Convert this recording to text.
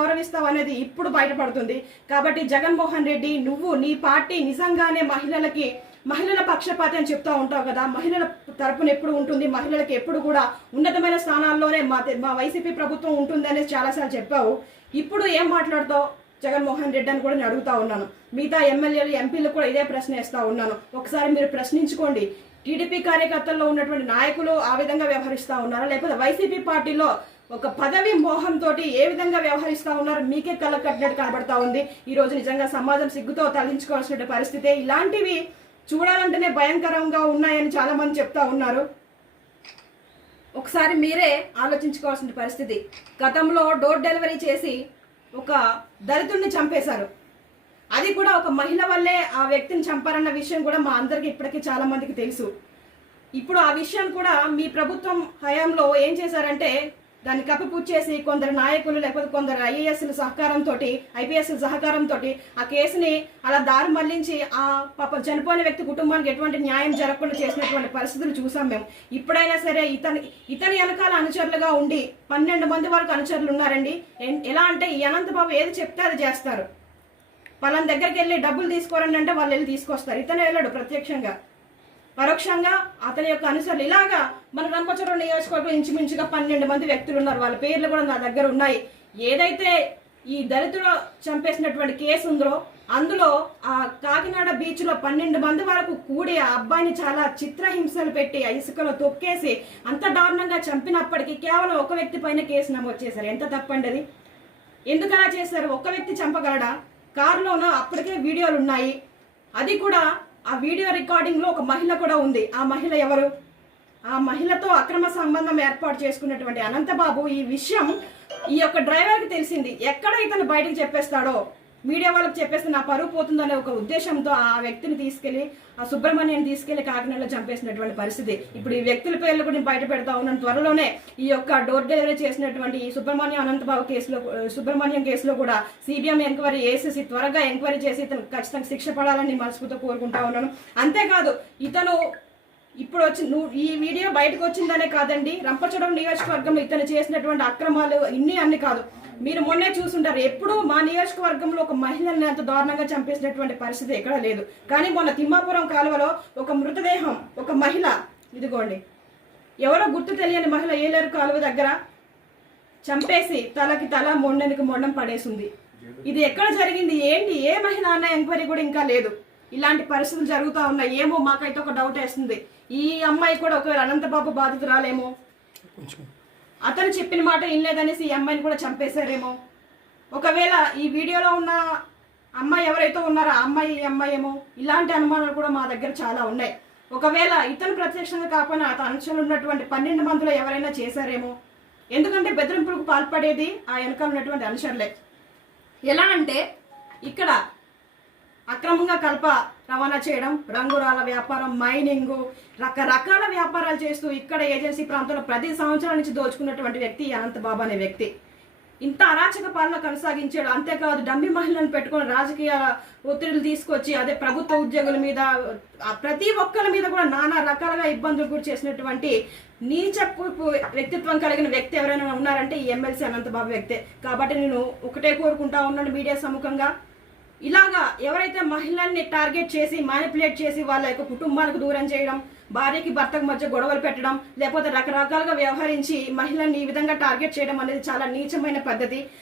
గౌరవిస్తావు అనేది ఇప్పుడు బయటపడుతుంది. కాబట్టి జగన్మోహన్ రెడ్డి, నువ్వు నీ పార్టీ నిజంగానే మహిళల పక్షపాతి అని చెప్తా ఉంటావు కదా, మహిళల తరపున ఎప్పుడు ఉంటుంది, మహిళలకు ఎప్పుడు కూడా ఉన్నతమైన స్థానాల్లోనే మా వైసీపీ ప్రభుత్వం ఉంటుంది అనేది చాలాసార్లు చెప్పావు. ఇప్పుడు ఏం మాట్లాడుతావు జగన్మోహన్ రెడ్డి అని కూడా నేను అడుగుతా ఉన్నాను. మిగతా ఎమ్మెల్యేలు, ఎంపీలు కూడా ఇదే ప్రశ్న వేస్తా ఉన్నాను. ఒకసారి మీరు ప్రశ్నించుకోండి. టీడీపీ కార్యకర్తల్లో ఉన్నటువంటి నాయకులు ఆ విధంగా వ్యవహరిస్తూ ఉన్నారా, లేకపోతే వైసీపీ పార్టీలో ఒక పదవి మోహంతో ఏ విధంగా వ్యవహరిస్తూ ఉన్నారు మీకే కళ్ళ కట్టినట్టు కనబడతా ఉంది. ఈ రోజు నిజంగా సమాజం సిగ్గుతో తలదించుకోవాల్సిన పరిస్థితి. ఇలాంటివి చూడాలంటేనే భయంకరంగా ఉన్నాయని చాలా మంది చెప్తా ఉన్నారు. ఒకసారి మీరే ఆలోచించుకోవాల్సిన పరిస్థితి. గతంలో డోర్ డెలివరీ చేసి ఒక దళితుడిని చంపేశారు. అది కూడా ఒక మహిళ వల్లే ఆ వ్యక్తిని చంపారన్న విషయం కూడా మా అందరికి ఇప్పటికీ చాలా మందికి తెలుసు. ఇప్పుడు ఆ విషయం కూడా మీ ప్రభుత్వం హయాంలో ఏం చేశారంటే దాన్ని కప్పిపుచ్చేసి కొందరు నాయకులు లేకపోతే కొందరు ఐఏఎస్ల సహకారంతో, ఐపీఎస్ల సహకారంతో ఆ కేసుని అలా దారి మళ్లించి ఆ పాప చనిపోయిన వ్యక్తి కుటుంబానికి ఎటువంటి న్యాయం జరగకుండా చేసినటువంటి పరిస్థితులు చూసాం మేము. ఇప్పుడైనా సరే ఇతని వెనకాల అనుచరులుగా ఉండి 12 మంది వరకు అనుచరులు ఉన్నారండి. ఎలా అంటే ఈ అనంతబాబు ఏది చెప్తే అది చేస్తారు. వాళ్ళని దగ్గరికి వెళ్ళి డబ్బులు తీసుకోరండి అంటే వాళ్ళు వెళ్ళి తీసుకొస్తారు. ఇతను వెళ్ళాడు ప్రత్యక్షంగా, పరోక్షంగా అతని యొక్క అనుసరులు. ఇలాగా మన రంపచోడవరం నియోజకవర్గం ఇంచుమించుగా 12 మంది వ్యక్తులు ఉన్నారు. వాళ్ళ పేర్లు కూడా నా దగ్గర ఉన్నాయి. ఏదైతే ఈ దళితులు చంపేసినటువంటి కేసు ఉందో అందులో ఆ కాకినాడ బీచ్ లో 12 మంది వరకు కూడి ఆ అబ్బాయిని చాలా చిత్రహింసలు పెట్టి ఇసుకలో తొక్కేసి అంత దారుణంగా చంపినప్పటికీ కేవలం ఒక వ్యక్తి పైన కేసు నమోదు చేశారు. ఎంత తప్పండి అది? ఎందుకు అలా చేశారు? ఒక్క వ్యక్తి చంపగలడా? కారులోనూ అప్పటికే వీడియోలు ఉన్నాయి. అది కూడా ఆ వీడియో రికార్డింగ్ లో ఒక మహిళ కూడా ఉంది. ఆ మహిళ ఎవరు? ఆ మహిళతో అక్రమ సంబంధం ఏర్పాటు చేసుకున్నటువంటి అనంతబాబు ఈ విషయం ఈ యొక్క డ్రైవర్కి తెలిసింది. ఎక్కడ ఇతను బయటకు చెప్పేస్తాడో, మీడియా వాళ్ళకి చెప్పేస్తే నా పరువు పోతుందనే ఒక ఉద్దేశంతో ఆ వ్యక్తిని తీసుకెళ్లి, ఆ సుబ్రహ్మణ్యాన్ని తీసుకెళ్లి కాకినాడలో చంపేసినటువంటి పరిస్థితి. ఇప్పుడు ఈ వ్యక్తుల పేర్లు కూడా బయట పెడతా ఉన్నాను. త్వరలోనే ఈ యొక్క డోర్ డెలివరీ చేసినటువంటి ఈ సుబ్రహ్మణ్యం కేసులో కూడా సిబిఎం ఎంక్వైరీ చేసేసి త్వరగా ఎంక్వైరీ చేసి ఇతను ఖచ్చితంగా శిక్ష పడాలని మనస్ఫూర్తితో కోరుకుంటా ఉన్నాను. అంతేకాదు ఇతను ఇప్పుడు నువ్వు ఈ వీడియో బయటకు వచ్చిందనే కాదండి, రంపచోడవరం నియోజకవర్గంలో ఇతను చేసినటువంటి అక్రమాలు అన్ని కాదు. మీరు మొన్నే చూసుంటారు. ఎప్పుడు మా నియోజకవర్గంలో ఒక మహిళల్ని అంత దారుణంగా చంపేసినటువంటి పరిస్థితి ఎక్కడ లేదు. కానీ మొన్న తిమ్మాపురం కాలువలో ఒక మృతదేహం, ఒక మహిళ, ఇదిగోండి ఎవరో గుర్తు తెలియని మహిళ ఏలేరు కాలువ దగ్గర చంపేసి తలకి తల, మొండనికి మొండం పడేసింది. ఇది ఎక్కడ జరిగింది, ఏంటి, ఏ మహిళ అన్న ఎంక్వైరీ కూడా ఇంకా లేదు. ఇలాంటి పరిస్థితులు జరుగుతూ ఉన్నాయి. ఏమో మాకైతే ఒక డౌట్ వేస్తుంది. ఈ అమ్మాయి కూడా ఒకవేళ అనంతబాబు బాధితురాలేమో, అతను చెప్పిన మాట వినలేదనేసి ఈ అమ్మాయిని కూడా చంపేశారేమో. ఒకవేళ ఈ వీడియోలో ఉన్న అమ్మాయి ఎవరైతే ఉన్నారో ఆ అమ్మాయి ఈ అమ్మాయి ఏమో, ఇలాంటి అనుమానాలు కూడా మా దగ్గర చాలా ఉన్నాయి. ఒకవేళ ఇతను ప్రత్యక్షంగా కాకపోయినా అతను అనుచరులు ఉన్నటువంటి 12 మందిలో ఎవరైనా చేశారేమో. ఎందుకంటే బెదిరింపులకు పాల్పడేది ఆ వెనకాల ఉన్నటువంటి అనుచరులే. ఎలా అంటే ఇక్కడ అక్రమంగా కలప రవాణా చేయడం, రంగురాల వ్యాపారం, మైనింగ్, రకరకాల వ్యాపారాలు చేస్తూ ఇక్కడ ఏజెన్సీ ప్రాంతంలో 10 సంవత్సరాల నుంచి దోచుకున్నటువంటి వ్యక్తి అనంతబాబు అనే వ్యక్తి. ఇంత అరాచక పాలన కొనసాగించాడు. అంతేకాదు డమ్మి మహిళలను పెట్టుకుని రాజకీయ ఒత్తిడిలు తీసుకొచ్చి అదే ప్రభుత్వ ఉద్యోగుల మీద, ప్రతి ఒక్కరి మీద కూడా నానా రకాలుగా ఇబ్బందులు గురి చేసినటువంటి నీచపు వ్యక్తిత్వం కలిగిన వ్యక్తి ఎవరైనా ఉన్నారంటే ఈ ఎమ్మెల్సీ అనంతబాబు వ్యక్తే. కాబట్టి నేను ఒకటే కోరుకుంటా ఉన్నాను మీడియా సముఖంగా, ఇలాగా ఎవరైతే మహిళల్ని టార్గెట్ చేసి మానిపులేట్ చేసి వాళ్ళ యొక్క కుటుంబాలకు దూరం చేయడం, భార్యకి భర్తకు మధ్య గొడవలు పెట్టడం, లేకపోతే రకరకాలుగా వ్యవహరించి మహిళల్ని ఈ విధంగా టార్గెట్ చేయడం అనేది చాలా నీచమైన పద్ధతి.